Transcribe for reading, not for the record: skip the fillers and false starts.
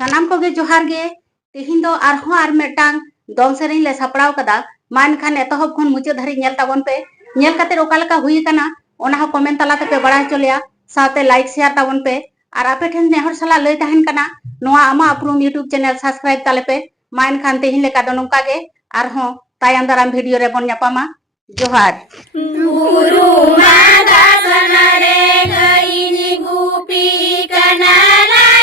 सानाम को गे जोहार गे तेहिं दो आरहों आर मेटांग दोन सेरें ले सपड़ाव कदा मान खान एतहब खन मुचे धरी नेल ताबन पे नेल काते ओका लेका हुई कना ओना हो कमेंट तला ते पे बड़ा चलिया साथे लाइक शेयर ताबन पे और आपे ठेन नेहर सला लई तहन कना नोआ आमा अपरूम यूट्यूब चैनल सब्सक्राइब ताले पे मान खान तेहिं लेका दो नोका गे आरहों तायम दाराम वीडियो रे बन ᱧᱟᱯᱟᱢᱟ जोहार गुरु मादा सनरे गईनी गुपी कनाना